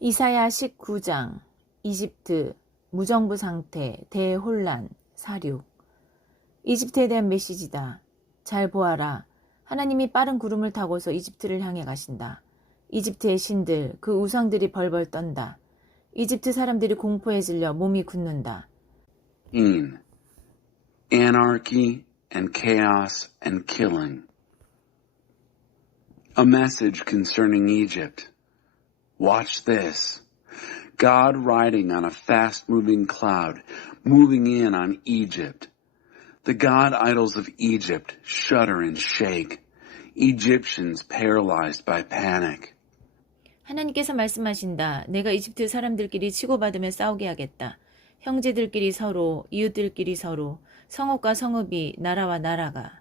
이사야 19장, 이집트, 무정부 상태, 대혼란, 사륙. 이집트에 대한 메시지다. 잘 보아라. 하나님이 빠른 구름을 타고서 이집트를 향해 가신다. 이집트의 신들, 그 우상들이 벌벌 떤다. 이집트 사람들이 공포에 질려 몸이 굳는다. Anarchy and chaos and killing. A message concerning Egypt. Watch this. God riding on a fast-moving cloud, moving in on Egypt. The god idols of Egypt shudder and shake. Egyptians paralyzed by panic. 하나님께서 말씀하신다. 내가 이집트 사람들끼리 치고받으며 싸우게 하겠다. 형제들끼리 서로, 이웃들끼리 서로, 성읍과 성읍이 나라와 나라가.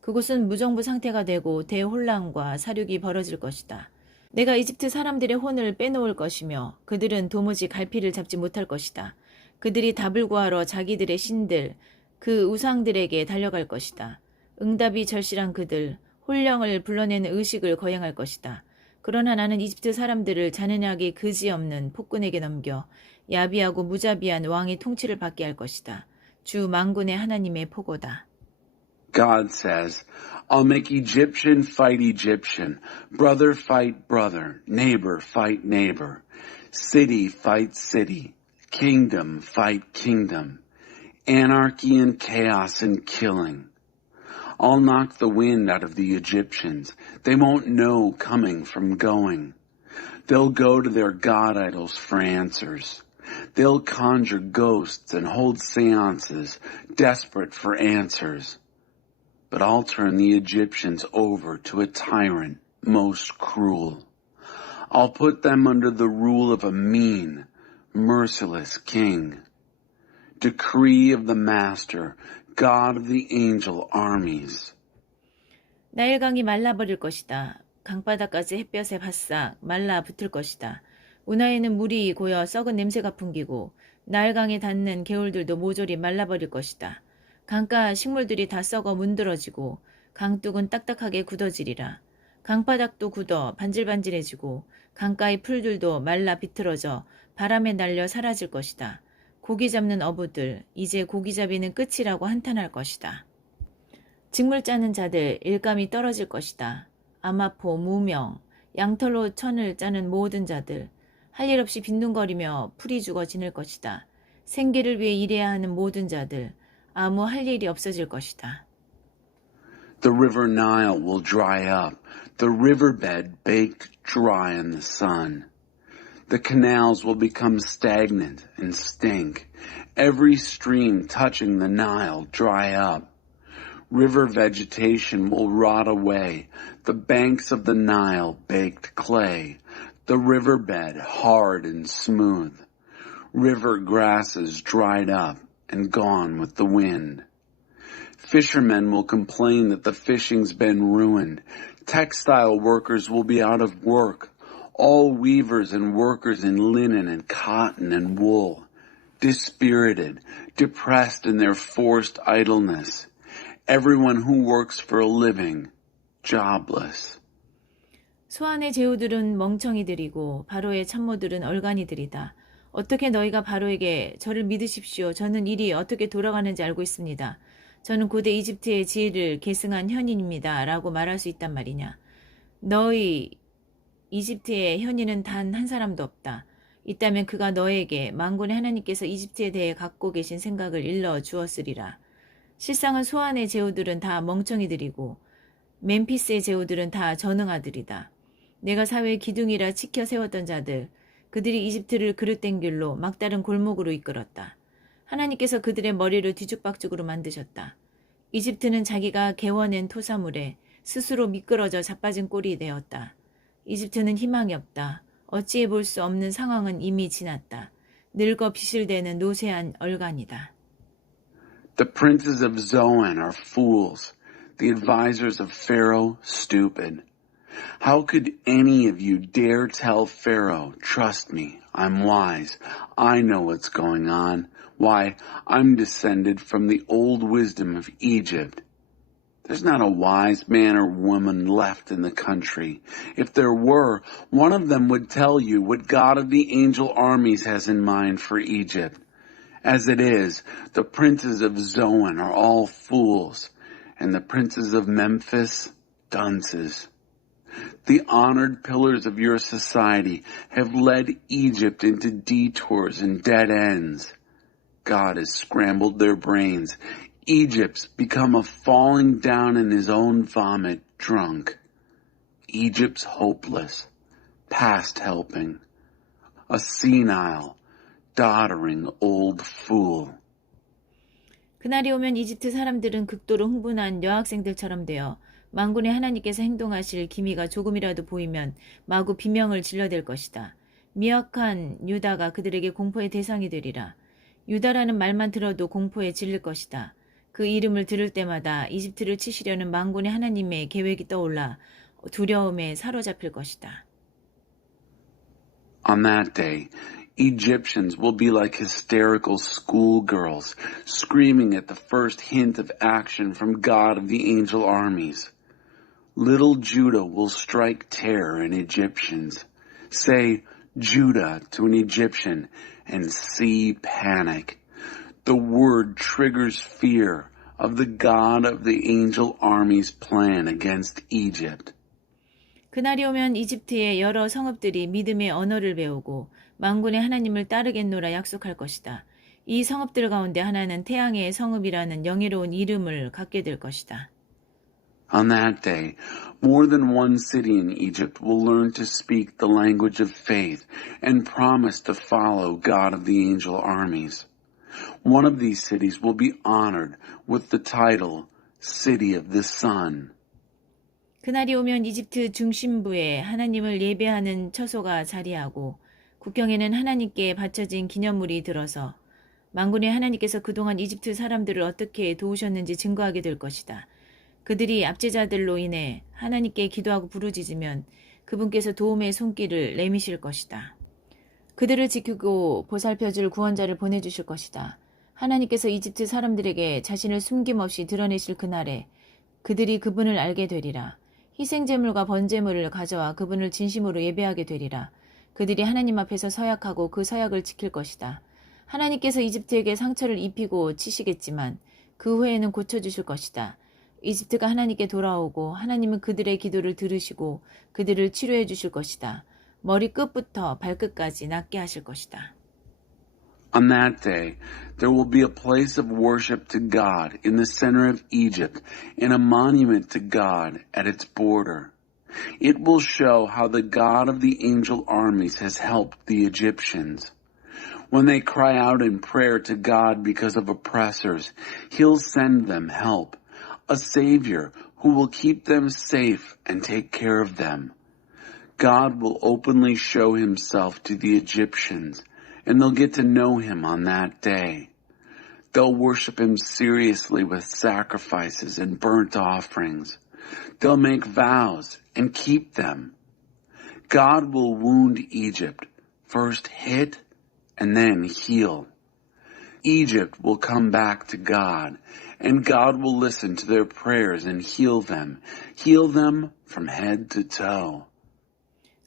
그곳은 무정부 상태가 되고 대혼란과 사륙이 벌어질 것이다. 내가 이집트 사람들의 혼을 빼놓을 것이며 그들은 도무지 갈피를 잡지 못할 것이다. 그들이 답을 구하러 자기들의 신들, 그 우상들에게 달려갈 것이다. 응답이 절실한 그들, 혼령을 불러내는 의식을 거행할 것이다. 그러나 나는 이집트 사람들을 잔인하게 그지없는 폭군에게 넘겨 야비하고 무자비한 왕의 통치를 받게 할 것이다. 주 만군의 하나님의 포고다. God says, I'll make Egyptian fight Egyptian, brother fight brother, neighbor fight neighbor, city fight city, kingdom fight kingdom, anarchy and chaos and killing. I'll knock the wind out of the Egyptians. They won't know coming from going. They'll go to their god idols for answers. They'll conjure ghosts and hold seances, desperate for answers. But I'll turn the Egyptians over to a tyrant most cruel. I'll put them under the rule of a mean, merciless king. Decree of the master, God of the angel armies. 나일강이 말라버릴 것이다. 강바닥까지 햇볕에 바싹 말라붙을 것이다. 운하에는 물이 고여 썩은 냄새가 풍기고 나일강에 닿는 개울들도 모조리 말라버릴 것이다. 강가 식물들이 다 썩어 문드러지고 강둑은 딱딱하게 굳어지리라. 강바닥도 굳어 반질반질해지고 강가의 풀들도 말라 비틀어져 바람에 날려 사라질 것이다. 고기 잡는 어부들, 이제 고기잡이는 끝이라고 한탄할 것이다. 직물 짜는 자들, 일감이 떨어질 것이다. 아마포, 무명, 양털로 천을 짜는 모든 자들, 할 일 없이 빈둥거리며 풀이 죽어 지낼 것이다. 생계를 위해 일해야 하는 모든 자들, 아무 할 일이 없어질 것이다. The river Nile will dry up, the riverbed baked dry in the sun. The canals will become stagnant and stink. Every stream touching the Nile dry up. River vegetation will rot away, the banks of the Nile baked clay, the riverbed hard and smooth. River grasses dried up and gone with the wind. Fishermen will complain that the fishing's been ruined. Textile workers will be out of work. All weavers and workers in linen and cotton and wool. Dispirited, depressed in their forced idleness. Everyone who works for a living, jobless. 소안의 제후들은 멍청이들이고 바로의 참모들은 얼간이들이다. 어떻게 너희가 바로에게 저를 믿으십시오. 저는 일이 어떻게 돌아가는지 알고 있습니다. 저는 고대 이집트의 지혜를 계승한 현인입니다. 라고 말할 수 있단 말이냐. 너희 이집트의 현인은 단 한 사람도 없다. 있다면 그가 너에게 만군의 하나님께서 이집트에 대해 갖고 계신 생각을 일러 주었으리라. 실상은 소안의 제후들은 다 멍청이들이고 멤피스의 제후들은 다 전응아들이다. 내가 사회의 기둥이라 치켜 세웠던 자들, 그들이 이집트를 그릇된 길로 막다른 골목으로 이끌었다. 하나님께서 그들의 머리를 뒤죽박죽으로 만드셨다. 이집트는 자기가 개워낸 토사물에 스스로 미끄러져 자빠진 꼴이 되었다. 이집트는 희망이 없다. 어찌해 볼 수 없는 상황은 이미 지났다. 늙어 비실대는 노쇠한 얼간이다. The princes of Zoan are fools, the advisors of Pharaoh stupid. How could any of you dare tell Pharaoh, trust me, I'm wise, I know what's going on. Why, I'm descended from the old wisdom of Egypt. There's not a wise man or woman left in the country. If there were, one of them would tell you what God of the angel armies has in mind for Egypt. As it is, the princes of Zoan are all fools, and the princes of Memphis, dunces. The honored pillars of your society have led Egypt into detours and dead ends. God has scrambled their brains. Egypt's become a falling down in his own vomit drunk. Egypt's hopeless, past helping, a senile, doddering old fool. 그날이 오면 이집트 사람들은 극도로 흥분한 여학생들처럼 되어 만군의 하나님께서 행동하실 기미가 조금이라도 보이면 마구 비명을 질러댈 것이다. 미약한 유다가 그들에게 공포의 대상이 되리라. 유다라는 말만 들어도 공포에 질릴 것이다. 그 이름을 들을 때마다 이집트를 치시려는 만군의 하나님의 계획이 떠올라 두려움에 사로잡힐 것이다. On that day, Egyptians will be like hysterical schoolgirls, screaming at the first hint of action from God of the angel armies. Little Judah will strike terror in Egyptians. Say Judah to an Egyptian and see panic. The word triggers fear of the God of the angel army's plan against Egypt. 그날이 오면 이집트의 여러 성읍들이 믿음의 언어를 배우고 만군의 하나님을 따르겠노라 약속할 것이다. 이 성읍들 가운데 하나는 태양의 성읍이라는 영예로운 이름을 갖게 될 것이다. On that day, more than one city in Egypt will learn to speak the language of faith and promise to follow God of the angel armies. One of these cities will be honored with the title City of the Sun. 그날이 오면 이집트 중심부에 하나님을 예배하는 처소가 자리하고 국경에는 하나님께 바쳐진 기념물이 들어서 만군의 하나님께서 그동안 이집트 사람들을 어떻게 도우셨는지 증거하게 될 것이다. 그들이 압제자들로 인해 하나님께 기도하고 부르짖으면 그분께서 도움의 손길을 내미실 것이다. 그들을 지키고 보살펴줄 구원자를 보내주실 것이다. 하나님께서 이집트 사람들에게 자신을 숨김없이 드러내실 그날에 그들이 그분을 알게 되리라. 희생제물과 번제물을 가져와 그분을 진심으로 예배하게 되리라. 그들이 하나님 앞에서 서약하고 그 서약을 지킬 것이다. 하나님께서 이집트에게 상처를 입히고 치시겠지만 그 후에는 고쳐주실 것이다. 이집트가 하나님께 돌아오고 하나님은 그들의 기도를 들으시고 그들을 치료해 주실 것이다. 머리 끝부터 발끝까지 낫게 하실 것이다. On that day, there will be a place of worship to God in the center of Egypt and a monument to God at its border. It will show how the God of the angel armies has helped the Egyptians. When they cry out in prayer to God because of oppressors, He'll send them help, a Savior who will keep them safe and take care of them. God will openly show Himself to the Egyptians, and they'll get to know Him on that day. They'll worship Him seriously with sacrifices and burnt offerings. They'll make vows and keep them. God will wound Egypt, first hit and then heal. Egypt will come back to God, and God will listen to their prayers and heal them from head to toe.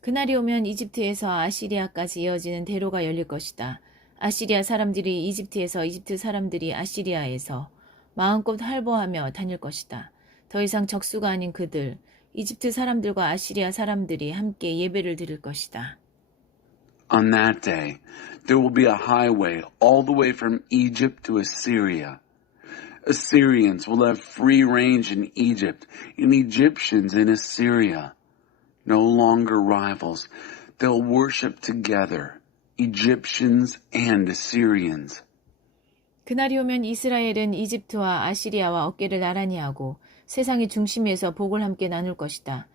그날이 오면 이집트에서 아시리아까지 이어지는 대로가 열릴 것이다. 아시리아 사람들이 이집트에서, 이집트 사람들이 아시리아에서 마음껏 활보하며 다닐 것이다. 더 이상 적수가 아닌 그들, 이집트 사람들과 아시리아 사람들이 함께 예배를 드릴 것이다. On that day, there will be a highway all the way from Egypt to Assyria. Assyrians will have free range in Egypt, and Egyptians in Assyria. No longer rivals. They'll worship together, Egyptians and Assyrians. 그날이 오면 이스라엘은 이집트와 아시리아와 어깨를 나란히 하고 세상의 중심에서 복을 함께 나눌 것이다.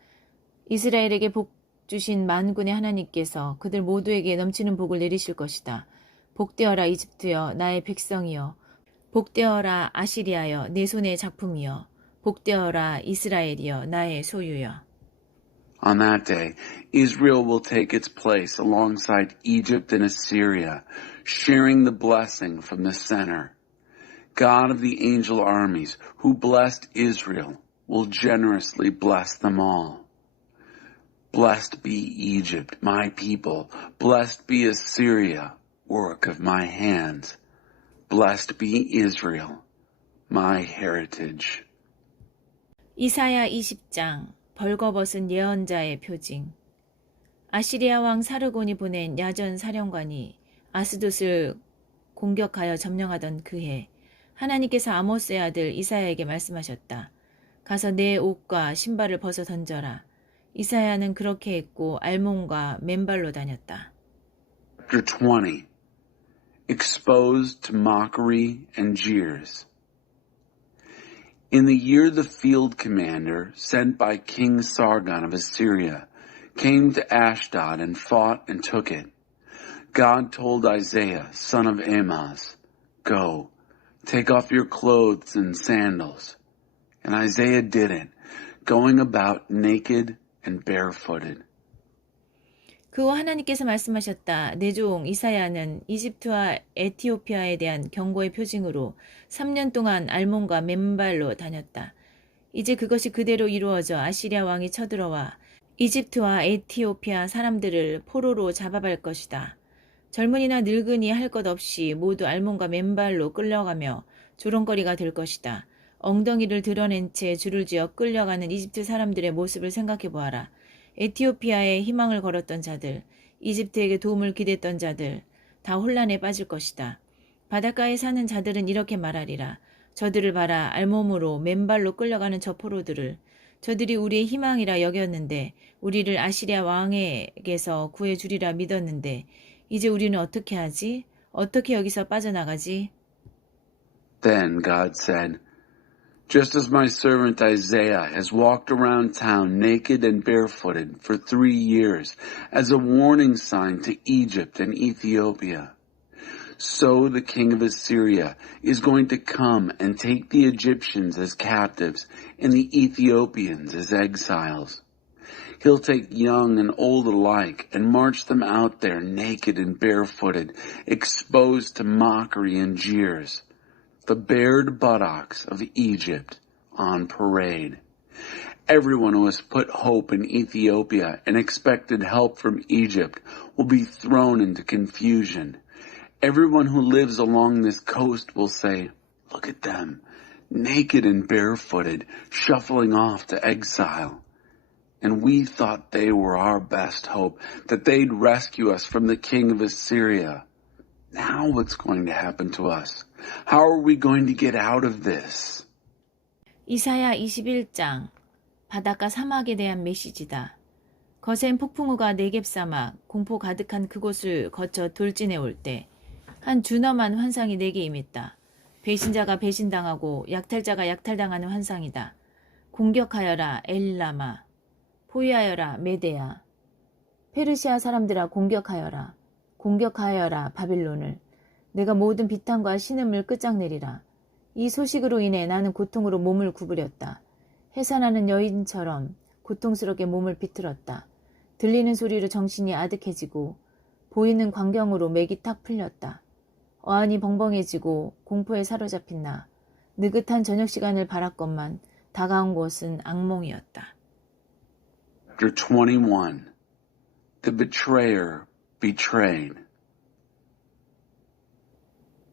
이스라엘에게 복 주신 만군의 하나님께서 그들 모두에게 넘치는 복을 내리실 것이다. 복되어라 이집트여 나의 백성이여, 복되어라 아시리아여 내 손의 작품이여, 복되어라 이스라엘이여 나의 소유여. On that day, Israel will take its place alongside Egypt and Assyria, sharing the blessing from the center. God of the angel armies, who blessed Israel, will generously bless them all. Blessed be Egypt, my people. Blessed be Assyria, work of my hands. Blessed be Israel, my heritage. 이사야 20장 벌거벗은 예언자의 표징. 아시리아 왕 사르곤이 보낸 야전 사령관이 아스돗을 공격하여 점령하던 그해 하나님께서 아모스의 아들 이사야에게 말씀하셨다. 가서 내 옷과 신발을 벗어 던져라. 이사야는 그렇게 했고 알몬과 맨발로 다녔다. Chapter 20. Exposed to mockery and jeers. In the year the field commander, sent by King Sargon of Assyria, came to Ashdod and fought and took it, God told Isaiah, son of Amoz, Go, take off your clothes and sandals. And Isaiah did it, going about naked and barefooted. 그 후 하나님께서 말씀하셨다. 내 종 이사야는 이집트와 에티오피아에 대한 경고의 표징으로 3년 동안 알몬과 맨발로 다녔다. 이제 그것이 그대로 이루어져 아시리아 왕이 쳐들어와 이집트와 에티오피아 사람들을 포로로 잡아갈 것이다. 젊은이나 늙은이 할 것 없이 모두 알몬과 맨발로 끌려가며 조롱거리가 될 것이다. 엉덩이를 드러낸 채 줄을 지어 끌려가는 이집트 사람들의 모습을 생각해 보아라. 에티오피아에 희망을 걸었던 자들, 이집트에게 도움을 기댔던 자들, 다 혼란에 빠질 것이다. 바닷가에 사는 자들은 이렇게 말하리라. 저들을 봐라. 알몸으로 맨발로 끌려가는 저 포로들을. 저들이 우리의 희망이라 여겼는데 우리를 아시리아 왕에게서 구해주리라 믿었는데 이제 우리는 어떻게 하지? 어떻게 여기서 빠져나가지? Then God said, Just as my servant Isaiah has walked around town naked and barefooted for 3 years as a warning sign to Egypt and Ethiopia, so the king of Assyria is going to come and take the Egyptians as captives and the Ethiopians as exiles. He'll take young and old alike and march them out there naked and barefooted, exposed to mockery and jeers. The bared buttocks of Egypt on parade. Everyone who has put hope in Ethiopia and expected help from Egypt will be thrown into confusion. Everyone who lives along this coast will say, Look at them, naked and barefooted, shuffling off to exile. And we thought they were our best hope, that they'd rescue us from the king of Assyria. Now what's going to happen to us? How are we going to get out of this? 이사야 21장 바닷가 사막에 대한 메시지다. 거센 폭풍우가 네겝 사막, 공포 가득한 그곳을 거쳐 돌진해 올 때 한 준엄한 환상이 내게 임했다. 배신자가 배신당하고 약탈자가 약탈당하는 환상이다. 공격하여라 엘라마, 포위하여라 메데야. 페르시아 사람들아 공격하여라. 공격하여라 바빌론을. 내가 모든 비탄과 신음을 끝장내리라. 이 소식으로 인해 나는 고통으로 몸을 구부렸다. 해산하는 여인처럼 고통스럽게 몸을 비틀었다. 들리는 소리로 정신이 아득해지고 보이는 광경으로 맥이 탁 풀렸다. 어안이 벙벙해지고 공포에 사로잡힌 나. 느긋한 저녁 시간을 바랐건만 다가온 것은 악몽이었다. Chapter 21. The betrayer betrayed.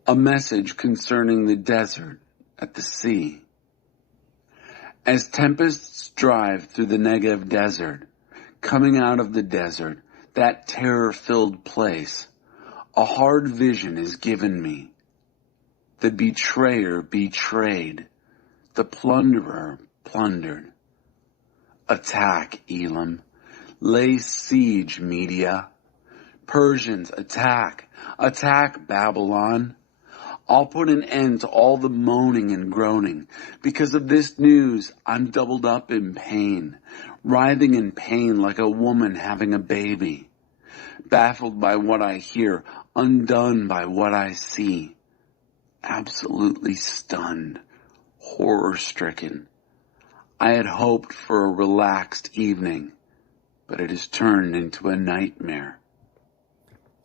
A message concerning the desert at the sea. As tempests drive through the Negev desert, coming out of the desert, that terror-filled place, a hard vision is given me. The betrayer betrayed, the plunderer plundered. Attack, Elam. Lay siege, Media. Persians, attack. Attack, Babylon. I'll put an end to all the moaning and groaning. Because of this news, I'm doubled up in pain, writhing in pain like a woman having a baby. Baffled by what I hear, undone by what I see. Absolutely stunned, horror-stricken. I had hoped for a relaxed evening, but it has turned into a nightmare.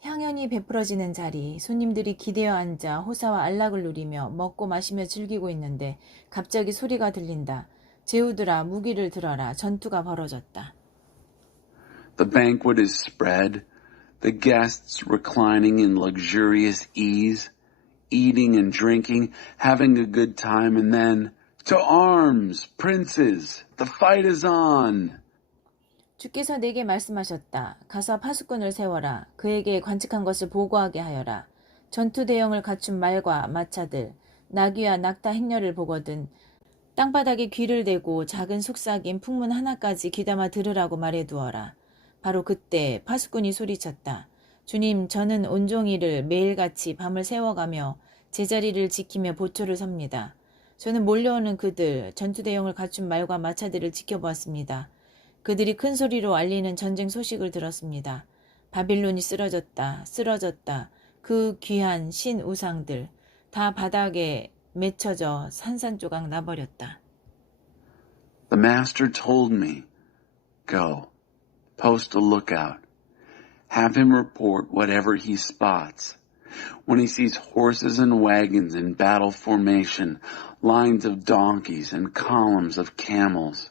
향연이 베풀어지는 자리, 손님들이 기대어 앉아 호사와 안락을 누리며 먹고 마시며 즐기고 있는데 갑자기 소리가 들린다. 제후들아 무기를 들어라. 전투가 벌어졌다. The banquet is spread, the guests reclining in luxurious ease, eating and drinking, having a good time, and then, to arms, princes, the fight is on. 주께서 내게 말씀하셨다. 가서 파수꾼을 세워라. 그에게 관측한 것을 보고하게 하여라. 전투 대형을 갖춘 말과 마차들, 나귀와 낙타 행렬을 보거든 땅바닥에 귀를 대고 작은 속삭임 풍문 하나까지 귀담아 들으라고 말해두어라. 바로 그때 파수꾼이 소리쳤다. 주님, 저는 온종일을 매일같이 밤을 새워가며 제자리를 지키며 보초를 섭니다. 저는 몰려오는 그들, 전투 대형을 갖춘 말과 마차들을 지켜보았습니다. 그들이 큰 소리로 알리는 전쟁 소식을 들었습니다. 바빌론이 쓰러졌다, 쓰러졌다. 그 귀한 신 우상들 다 바닥에 맺혀져 산산조각 나버렸다. The master told me, go, post a lookout, have him report whatever he spots. When he sees horses and wagons in battle formation, lines of donkeys and columns of camels,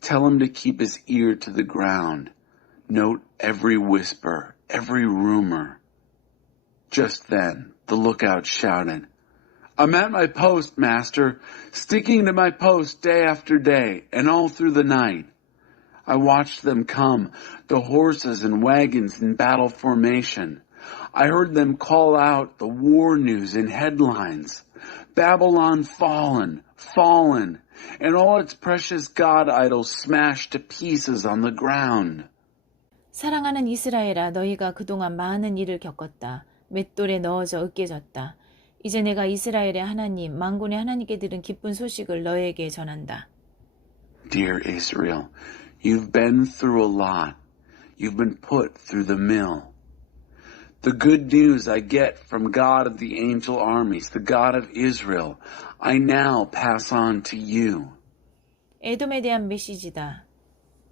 tell him to keep his ear to the ground. Note every whisper, every rumor. Just then, the lookout shouted, I'm at my post, master, sticking to my post day after day and all through the night. I watched them come, the horses and wagons in battle formation. I heard them call out the war news in headlines. Babylon fallen, fallen, and all its precious god idols smashed to pieces on the ground. 사랑하는 이스라엘아, 너희가 그동안 많은 일을 겪었다. 맷돌에 넣어져 으깨졌다. 이제 내가 이스라엘의 하나님, 만군의 하나님께 들은 기쁜 소식을 너에게 전한다. Dear Israel, you've been through a lot. You've been put through the mill. The good news I get from God of the angel armies, the God of Israel, I now pass on to you. 에돔에 대한 메시지다.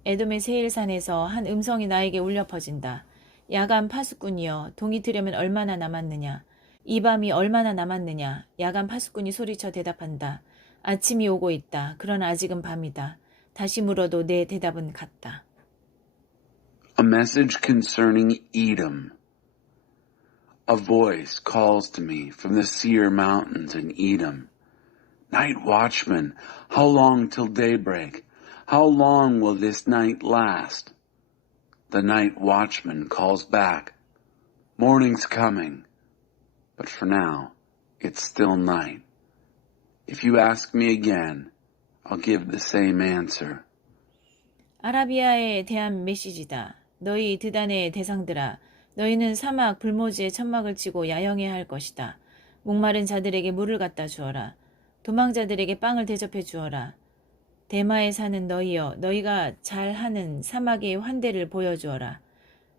에돔의 세일산에서 한 음성이 나에게 울려 퍼진다. 야간 파수꾼이여, 동이 트려면 얼마나 남았느냐? 이 밤이 얼마나 남았느냐? 야간 파수꾼이 소리쳐 대답한다. 아침이 오고 있다. 그러나 아직은 밤이다. 다시 물어도 내 대답은 같다. A message concerning Edom. A voice calls to me from the Seir Mountains in Edom. Night watchman, how long till daybreak? How long will this night last? The night watchman calls back. Morning's coming. But for now, it's still night. If you ask me again, I'll give the same answer. 아라비아에 대한 메시지다. 너희 드단의 대상들아, 너희는 사막 불모지에 천막을 치고 야영해야 할 것이다. 목마른 자들에게 물을 갖다 주어라. 도망자들에게 빵을 대접해 주어라. 대마에 사는 너희여, 너희가 잘하는 사막의 환대를 보여주어라.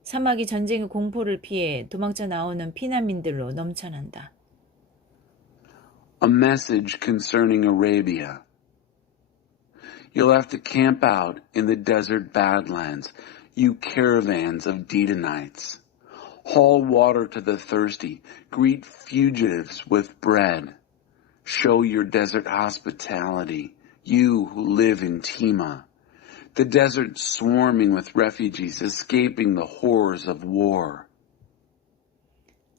사막이 전쟁의 공포를 피해 도망쳐 나오는 피난민들로 넘쳐난다. A message concerning Arabia. You'll have to camp out in the desert badlands, you caravans of Dedanites. Haul water to the thirsty, greet fugitives with bread. Show your desert hospitality, you who live in Tema. The desert swarming with refugees escaping the horrors of war.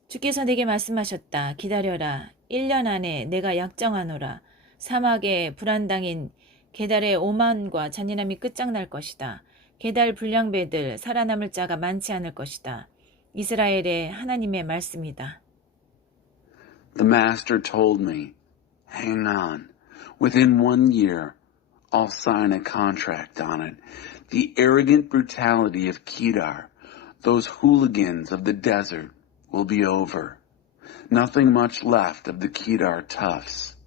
주께서 내게 말씀하셨다. 기다려라. 1년 안에 내가 약정하노라. 사막에 불안당인 게달의 오만과 잔인함이 끝장날 것이다. 게달 불량배들 살아남을 자가 많지 않을 것이다. 이스라엘의 하나님의 말씀이다. The master told me, hang on. Within 1 year, I'll sign a contract on it. The arrogant brutality of Kedar, those hooligans of the desert, will be over. Nothing much left of the Kedar toughs.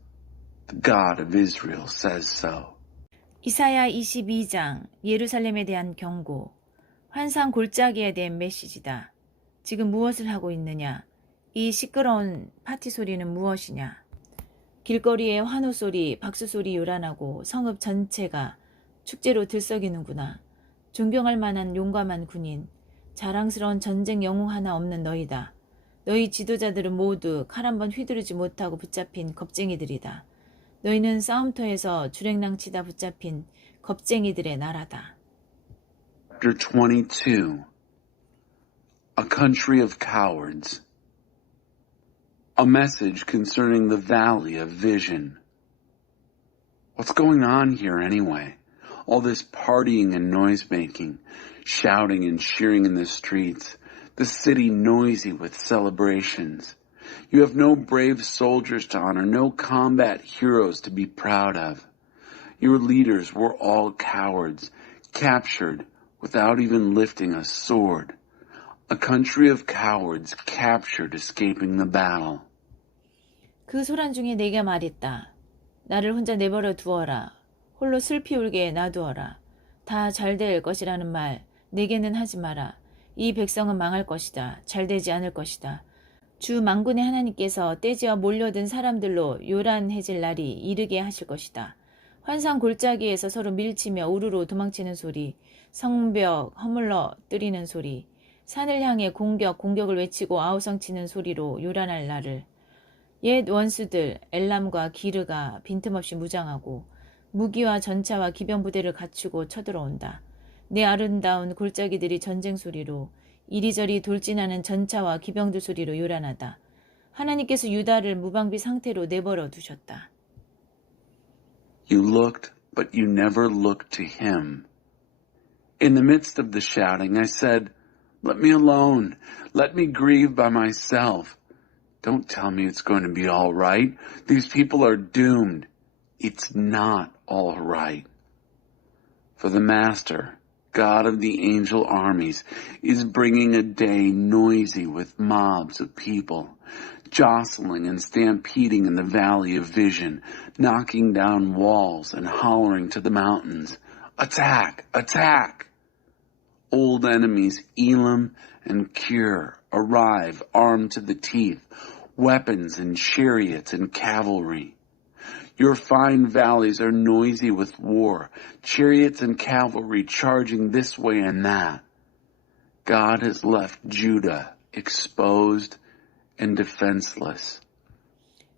The God of Israel says so. 이사야 22장 예루살렘에 대한 경고. 환상 골짜기에 대한 메시지다. 지금 무엇을 하고 있느냐? 이 시끄러운 파티 소리는 무엇이냐? 길거리에 환호 소리, 박수 소리 요란하고 성읍 전체가 축제로 들썩이는구나. 존경할 만한 용감한 군인, 자랑스러운 전쟁 영웅 하나 없는 너희다. 너희 지도자들은 모두 칼 한 번 휘두르지 못하고 붙잡힌 겁쟁이들이다. 너희는 싸움터에서 주랭랑치다 붙잡힌 겁쟁이들의 나라다. Chapter 22. A country of cowards. A message concerning the valley of vision. What's going on here anyway? All this partying and noise-making, shouting and cheering in the streets, the city noisy with celebrations. You have no brave soldiers to honor, no combat heroes to be proud of. Your leaders were all cowards, captured without even lifting a sword. A country of cowards captured escaping the battle. 그 소란 중에 내가 말했다. 나를 혼자 내버려 두어라. 홀로 슬피 울게 놔두어라. 다 잘 될 것이라는 말 내게는 하지 마라. 이 백성은 망할 것이다. 잘 되지 않을 것이다. 주 만군의 하나님께서 떼지어 몰려든 사람들로 요란해질 날이 이르게 하실 것이다. 환상 골짜기에서 서로 밀치며 우르르 도망치는 소리, 성벽 허물러 뜨리는 소리, 산을 향해 공격을 외치고 아우성치는 소리로 요란할 날을. 옛 원수들 엘람과 기르가 빈틈없이 무장하고 무기와 전차와 기병부대를 갖추고 쳐들어온다. 내 아름다운 골짜기들이 전쟁 소리로 이리저리 돌진하는 전차와 기병들 소리로 요란하다. 하나님께서 유다를 무방비 상태로 내버려 두셨다. You looked, but you never looked to him. In the midst of the shouting, I said, "Let me alone. Let me grieve by myself. Don't tell me it's going to be all right. These people are doomed." It's not all right. For the Master, God of the angel armies, is bringing a day noisy with mobs of people, jostling and stampeding in the valley of vision, knocking down walls and hollering to the mountains, "Attack! Attack!" Old enemies Elam and Kir arrive armed to the teeth, weapons and chariots and cavalry. Your fine valleys are noisy with war, chariots and cavalry charging this way and that. God has left Judah exposed and defenseless.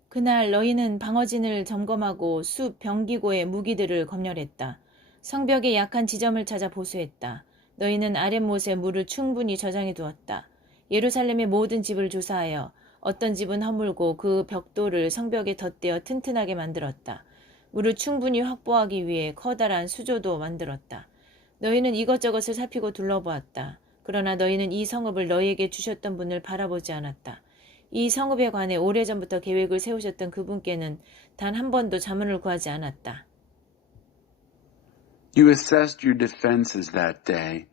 그날 너희는 방어진을 점검하고 숲 병기고의 무기들을 검열했다. 성벽의 약한 지점을 찾아 보수했다. 너희는 아랫못에 물을 충분히 저장해 두었다. 예루살렘의 모든 집을 조사하여 어떤 집은 허물고 그 벽돌을 성벽에 덧대어 튼튼하게 만들었다. 물을 충분히 확보하기 위해 커다란 수조도 만들었다. 너희는 이것저것을 살피고 둘러보았다. 그러나 너희는 이 성읍을 너희에게 주셨던 분을 바라보지 않았다. 이 성읍에 관해 오래전부터 계획을 세우셨던 그분께는 단 한 번도 자문을 구하지 않았다. You assessed your defenses that day,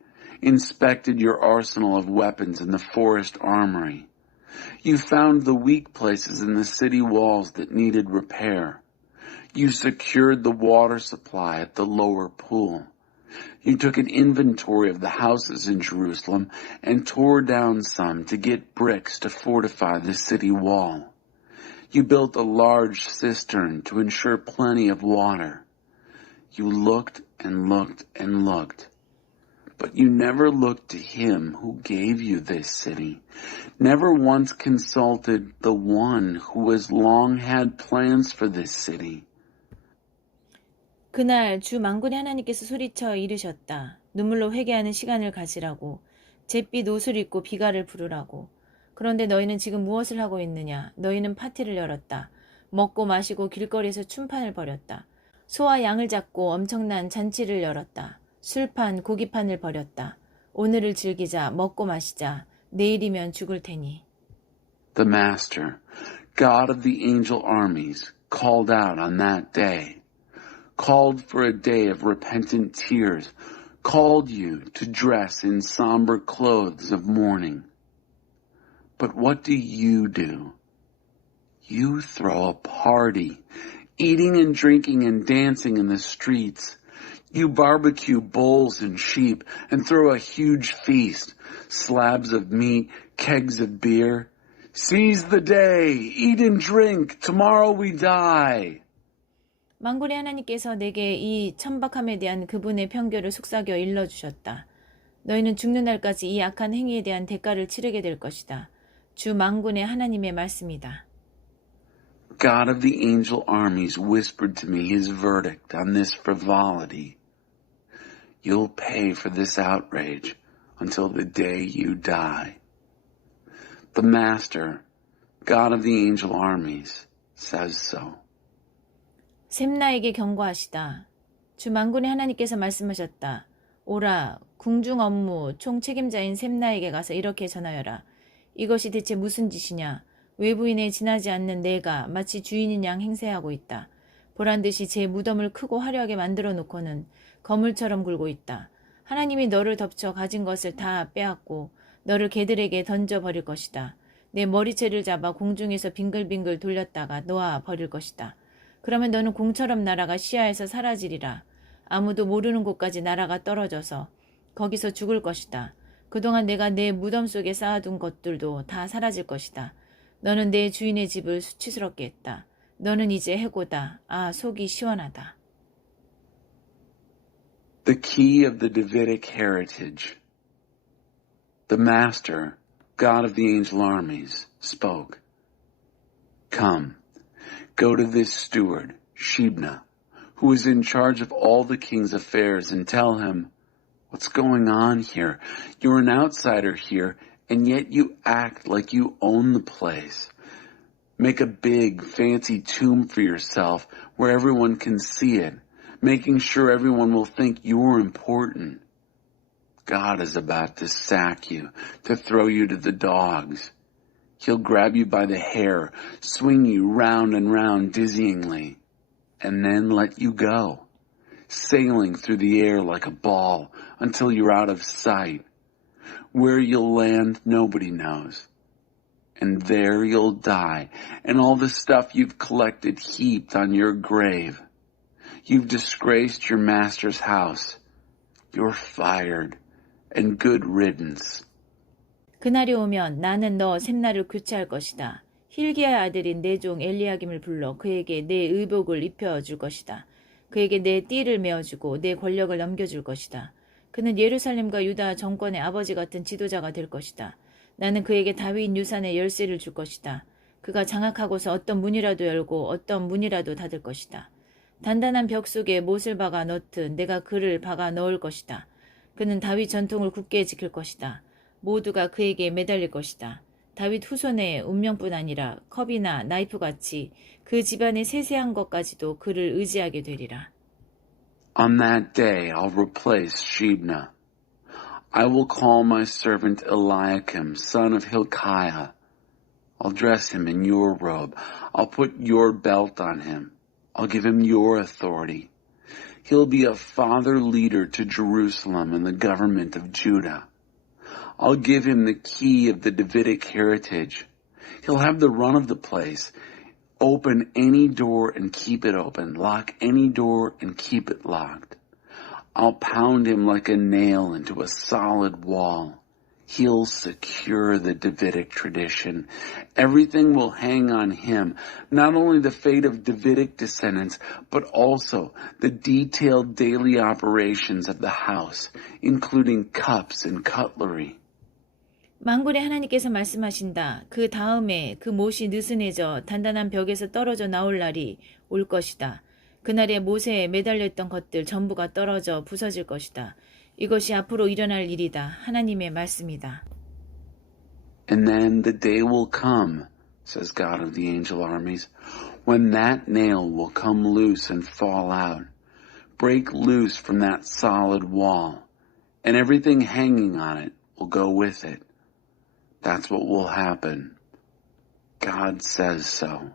inspected your arsenal of weapons in the forest armory. You found the weak places in the city walls that needed repair. You secured the water supply at the lower pool. You took an inventory of the houses in Jerusalem and tore down some to get bricks to fortify the city wall. You built a large cistern to ensure plenty of water. You looked and looked and looked, but you never looked to him who gave you this city, never once consulted the one who has long had plans for this city. 그날 주 만군의 하나님께서 소리쳐 이르셨다. 눈물로 회개하는 시간을 가지라고, 잿빛 옷을 입고 비가를 부르라고. 그런데 너희는 지금 무엇을 하고 있느냐? 너희는 파티를 열었다. 먹고 마시고 길거리에서 춤판을 벌였다. 소와 양을 잡고 엄청난 잔치를 열었다. 술판, 고기판을 벌였다. 오늘을 즐기자, 먹고 마시자. 내일이면 죽을 테니. The Master, God of the angel armies, called out on that day, called for a day of repentant tears, called you to dress in somber clothes of mourning. But what do? You throw a party, eating and drinking and dancing in the streets. You barbecue bulls and sheep and throw a huge feast, slabs of meat, kegs of beer. Seize the day, eat and drink, tomorrow we die. 만군의 하나님께서 내게 이 천박함에 대한 그분의 편결을 속삭여 일러주셨다. 너희는 죽는 날까지 이 악한 행위에 대한 대가를 치르게 될 것이다. 주 만군의 하나님의 말씀이다. God of the angel armies whispered to me his verdict on this frivolity. You'll pay for this outrage until the day you die. The Master, God of the angel armies, says so. 샘나에게 경고하시다. 주 만군의 하나님께서 말씀하셨다. 오라, 궁중 업무 총책임자인 샘나에게 가서 이렇게 전하여라. 이것이 대체 무슨 짓이냐? 외부인에 지나지 않는 내가 마치 주인인 양 행세하고 있다. 보란듯이 제 무덤을 크고 화려하게 만들어 놓고는 거물처럼 굴고 있다. 하나님이 너를 덮쳐 가진 것을 다 빼앗고 너를 개들에게 던져버릴 것이다. 내 머리채를 잡아 공중에서 빙글빙글 돌렸다가 놓아 버릴 것이다. 그러면 너는 공처럼 날아가 시야에서 사라지리라. 아무도 모르는 곳까지 날아가 떨어져서 거기서 죽을 것이다. 그동안 내가 내 무덤 속에 쌓아둔 것들도 다 사라질 것이다. 너는 내 주인의 집을 수치스럽게 했다. 너는 이제 해고다. 아, 속이 시원하다. The key of the Davidic heritage. The Master, God of the angel armies, spoke. Come, go to this steward, Shebna, who is in charge of all the king's affairs, and tell him, what's going on here? You're an outsider here, and yet you act like you own the place. Make a big, fancy tomb for yourself where everyone can see it, making sure everyone will think you're important. God is about to sack you, to throw you to the dogs. He'll grab you by the hair, swing you round and round dizzyingly, and then let you go, sailing through the air like a ball until you're out of sight. Where you'll land, nobody knows. And there you'll die, and all the stuff you've collected heaped on your grave. You've disgraced your master's house. You're fired, and good riddance. 그날이 오면 나는 너 샘나를 교체할 것이다. 힐기야의 아들인 내 종 엘리야김을 불러 그에게 내 의복을 입혀줄 것이다. 그에게 내 띠를 메어주고 내 권력을 넘겨줄 것이다. 그는 예루살렘과 유다 정권의 아버지 같은 지도자가 될 것이다. 나는 그에게 다윗 유산의 열쇠를 줄 것이다. 그가 장악하고서 어떤 문이라도 열고 어떤 문이라도 닫을 것이다. 단단한 벽 속에 못을 박아 넣듯 내가 그를 박아 넣을 것이다. 그는 다윗 전통을 굳게 지킬 것이다. 모두가 그에게 매달릴 것이다. 다윗 후손의 운명뿐 아니라 컵이나 나이프같이 그 집안의 세세한 것까지도 그를 의지하게 되리라. On that day I'll replace Shebna. I will call my servant Eliakim, son of Hilkiah. I'll dress him in your robe. I'll put your belt on him. I'll give him your authority. He'll be a father leader to Jerusalem and the government of Judah. I'll give him the key of the Davidic heritage. He'll have the run of the place. Open any door and keep it open. Lock any door and keep it locked. I'll pound him like a nail into a solid wall. He'll secure the Davidic tradition. Everything will hang on him, not only the fate of Davidic descendants, but also the detailed daily operations of the house, including cups and cutlery. 만군의 하나님께서 말씀하신다. 그 다음에 그 못이 느슨해져 단단한 벽에서 떨어져 나올 날이 올 것이다. 그날에 못에 매달려있던 것들 전부가 떨어져 부서질 것이다. 이것이 앞으로 일어날 일이다. 하나님의 말씀이다. And then the day will come, says God of the angel armies, when that nail will come loose and fall out, break loose from that solid wall, and everything hanging on it will go with it. That's what will happen. God says so.